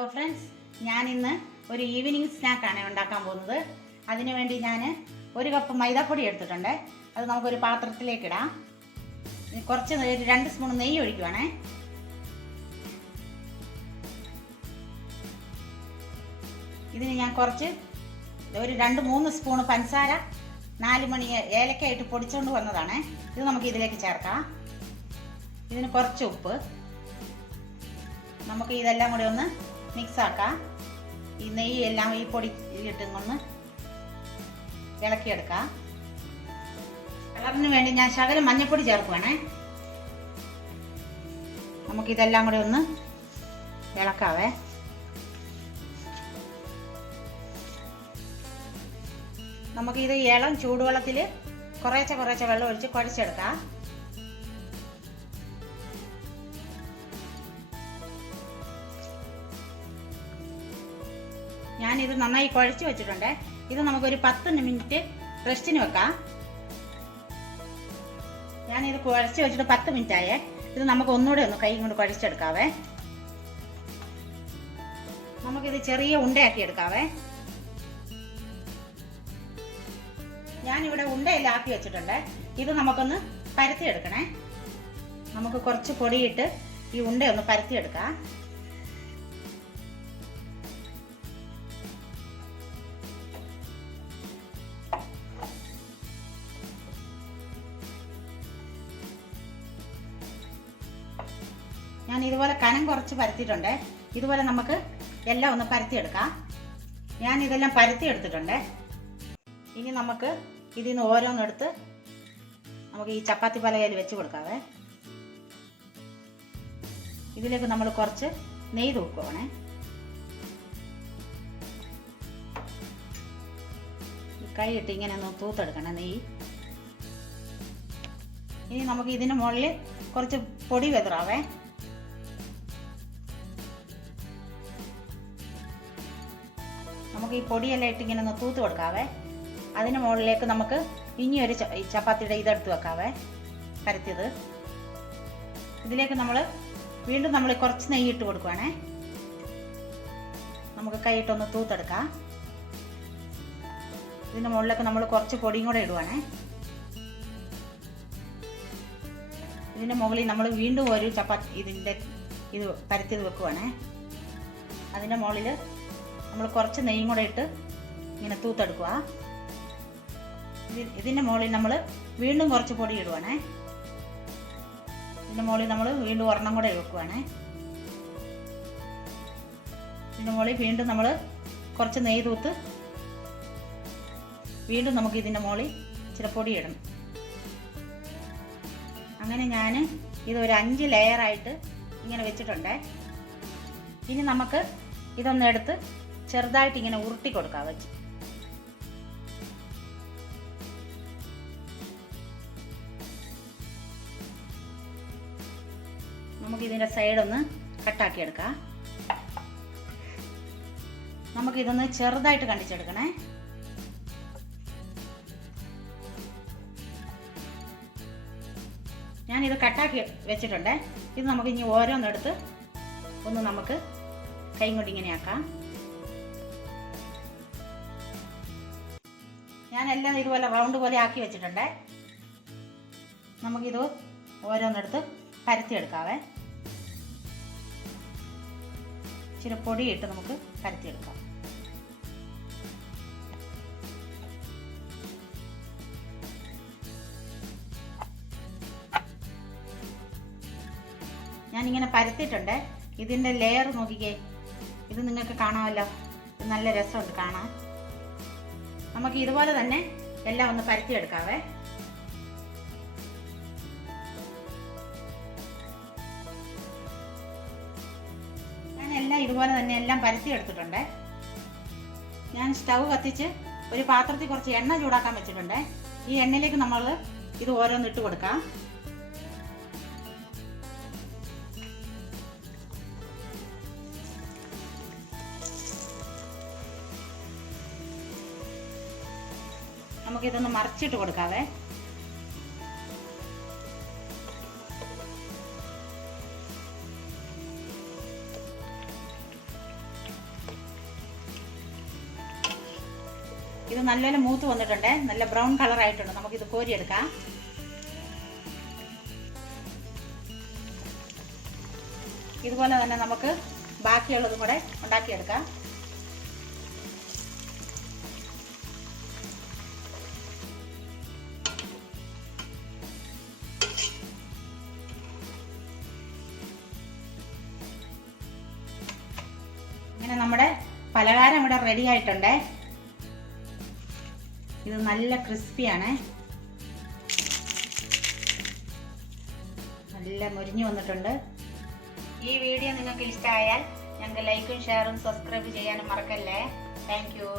Hello friends, ഞാനിന്ന് ഒരു evening സ്നാക്കാണ് ഉണ്ടാക്കാൻ പോകുന്നത്. അതിനു വേണ്ടി ഞാൻ 1 കപ്പ് മൈദാപ്പൊടി എടുത്തിട്ടുണ്ട്. അത് നമുക്കൊരു പാത്രത്തിലേക്ക് ഇടാം. കുറച്ച് 2 സ്പൂൺ നെയ്യ് ഒഴിക്കുവാണേ. ഇതിന് ഞാൻ കുറച്ച് ഒരു 2-3 സ്പൂൺ പഞ്ചസാര 4 മണി ഏലക്കായിട്ട് പൊടിച്ചുകൊണ്ട് വന്നതാണ്. ഇത് നമുക്ക് ഇതിലേക്ക് ചേർക്കാം. ഇതിന് കുറച്ച് ഉപ്പ്. നമുക്ക് ഇതെല്ലാം കൂടി ഒന്ന് മിക്സ് ആക്കാം. ഈ നെയ്യ് എല്ലാം ഈ പൊടിയിലിട്ടൊന്ന് ഇളക്കിയെടുക്കാം. കളറിന് വേണ്ടി ഞാൻ ശകലം മഞ്ഞൾപ്പൊടി ചേർക്കുവാണേ. നമുക്കിതെല്ലാം കൂടി ഒന്ന് ഇളക്കാവേ. നമുക്കിത് ഇളം ചൂടുവെള്ളത്തിൽ കുറേശ്ശെ വെള്ളം ഒഴിച്ച് കുഴച്ചെടുക്കാം. ഞാനിത് നന്നായി കുഴച്ച് വെച്ചിട്ടുണ്ട്. ഇത് നമുക്കൊരു 10 മിനിറ്റ് റെസ്റ്റിന് വെക്കാം. ഞാനിത് കുഴച്ച് വെച്ചിട്ട് 10 മിനിറ്റ് ആയേ. ഇത് നമുക്ക് ഒന്നുകൂടെ ഒന്ന് കൈ കൊണ്ട് കുഴച്ചെടുക്കാവേ. നമുക്കിത് ചെറിയ ഉണ്ടയാക്കി എടുക്കാവേ. ഞാനിവിടെ ഉണ്ടയെല്ലാം ആക്കി വെച്ചിട്ടുണ്ട്. ഇത് നമുക്കൊന്ന് പരത്തിയെടുക്കണേ. നമുക്ക് കുറച്ച് പൊടിയിട്ട് ഈ ഉണ്ടയൊന്ന് പരത്തിയെടുക്കാം. ഞാൻ ഇതുപോലെ കനം കുറച്ച് പരത്തിയിട്ടുണ്ട്. ഇതുപോലെ നമുക്ക് എല്ലാം ഒന്ന് പരത്തിയെടുക്കാം. ഞാൻ ഇതെല്ലാം പരത്തിയെടുത്തിട്ടുണ്ട്. ഇനി നമുക്ക് ഇതിൽ നിന്ന് ഓരോന്നെടുത്ത് നമുക്ക് ഈ ചപ്പാത്തി പലകയിൽ വെച്ച് കൊടുക്കാവേ. ഇതിലേക്ക് നമ്മൾ കുറച്ച് നെയ്യ് തൂക്കുവാണേ. കൈയിട്ട് ഇങ്ങനെ ഒന്ന് തൂത്തെടുക്കണം നെയ്യ്. ഇനി നമുക്ക് ഇതിന് മുകളിൽ കുറച്ച് പൊടി വെതറാവേ. നമുക്ക് ഈ പൊടിയെല്ലാം ഇട്ട് ഇങ്ങനെ ഒന്ന് തൂത്ത് കൊടുക്കാവേ. അതിന് മുകളിലേക്ക് നമുക്ക് ഇനി ഒരു ചപ്പാത്തിയുടെ ഇതെടുത്ത് വെക്കാവേ, പരത്തിയത്. ഇതിലേക്ക് വീണ്ടും നമ്മൾ കുറച്ച് നെയ്യ് ഇട്ട് കൊടുക്കുവാണേ. നമുക്ക് കൈയിട്ടൊന്ന് തൂത്തെടുക്കാം. ഇതിൻ്റെ മുകളിലേക്ക് നമ്മൾ കുറച്ച് പൊടിയും കൂടെ ഇടുവാണേ. ഇതിൻ്റെ മുകളിൽ നമ്മൾ വീണ്ടും ഒരു ചപ്പാത്തി ഇത് പരത്തിയത് വെക്കുവാണേ. അതിൻ്റെ മുകളിൽ നമ്മൾ കുറച്ച് നെയ്യും കൂടെ ഇട്ട് ഇങ്ങനെ തൂത്തെടുക്കുക. ഇതിൻ്റെ മുകളിൽ നമ്മൾ വീണ്ടും കുറച്ച് പൊടി ഇടുവാണേ. ഇതിൻ്റെ മുകളിൽ നമ്മൾ വീണ്ടും ഒരെണ്ണം കൂടെ വെക്കുവാണേ. ഇതിൻ്റെ മുകളിൽ വീണ്ടും നമ്മൾ കുറച്ച് നെയ്യ് തൂത്ത് വീണ്ടും നമുക്ക് ഇതിൻ്റെ മുകളിൽ ഇച്ചിരി പൊടി ഇടണം. അങ്ങനെ ഞാൻ ഇതൊരു 5 ലെയറായിട്ട് ഇങ്ങനെ വെച്ചിട്ടുണ്ട്. ഇനി നമുക്ക് ഇതൊന്ന് എടുത്ത് ചെറുതായിട്ട് ഇങ്ങനെ ഉരുട്ടി കൊടുക്കാം വെച്ച്. നമുക്കിതിൻ്റെ സൈഡൊന്ന് കട്ടാക്കി എടുക്കാം. നമുക്കിതൊന്ന് ചെറുതായിട്ട് കണ്ടിച്ചെടുക്കണേ. ഞാനിത് കട്ടാക്കി വെച്ചിട്ടുണ്ട്. ഇത് നമുക്ക് ഇനി ഓരോന്നെടുത്ത് ഒന്ന് നമുക്ക് കൈ കൊണ്ട് ഇങ്ങനെ ആക്കാം. ഞാനെല്ലാം ഇതുപോലെ റൗണ്ട് പോലെ ആക്കി വെച്ചിട്ടുണ്ട്. നമുക്കിത് ഓരോന്നെടുത്ത് പരത്തിയെടുക്കാവേ. ഇച്ചിരി പൊടിയിട്ട് നമുക്ക് പരത്തിയെടുക്കാം. ഞാനിങ്ങനെ പരത്തിയിട്ടുണ്ട്. ഇതിൻ്റെ ലെയർ നോക്കിക്കേ. ഇത് നിങ്ങൾക്ക് കാണാമല്ലോ. ഇത് നല്ല രസമുണ്ട് കാണാൻ. നമുക്ക് ഇതുപോലെ തന്നെ എല്ലാം ഒന്ന് പരത്തിയെടുക്കാവേ. ഞാൻ എല്ലാം ഇതുപോലെ തന്നെ എല്ലാം പരത്തിയെടുത്തിട്ടുണ്ട്. ഞാൻ സ്റ്റൗ കത്തിച്ച് ഒരു പാത്രത്തിൽ കുറച്ച് എണ്ണ ചൂടാക്കാൻ വെച്ചിട്ടുണ്ട്. ഈ എണ്ണയിലേക്ക് നമ്മൾ ഇത് ഓരോന്നിട്ട് കൊടുക്കാം. നമുക്കിതൊന്ന് മറിച്ചിട്ട് കൊടുക്കാവേ. ഇത് നല്ലപോലെ മൂത്ത് വന്നിട്ടുണ്ട്, നല്ല ബ്രൗൺ കളർ ആയിട്ടുണ്ട്. നമുക്കിത് കോരിയെടുക്കാം. ഇതുപോലെ തന്നെ നമുക്ക് ബാക്കിയുള്ളതും കൂടെ ഉണ്ടാക്കിയെടുക്കാം. ഇങ്ങനെ നമ്മുടെ പലഹാരം ഇവിടെ റെഡി ആയിട്ടുണ്ട്. ഇത് നല്ല ക്രിസ്പിയാണ്, നല്ല മുരിഞ്ഞു വന്നിട്ടുണ്ട്. ഈ വീഡിയോ നിങ്ങൾക്ക് ഇഷ്ടമായാൽ ഞങ്ങൾക്ക് ലൈക്കും ഷെയറും സബ്സ്ക്രൈബ് ചെയ്യാനും മറക്കല്ലേ. Thank you.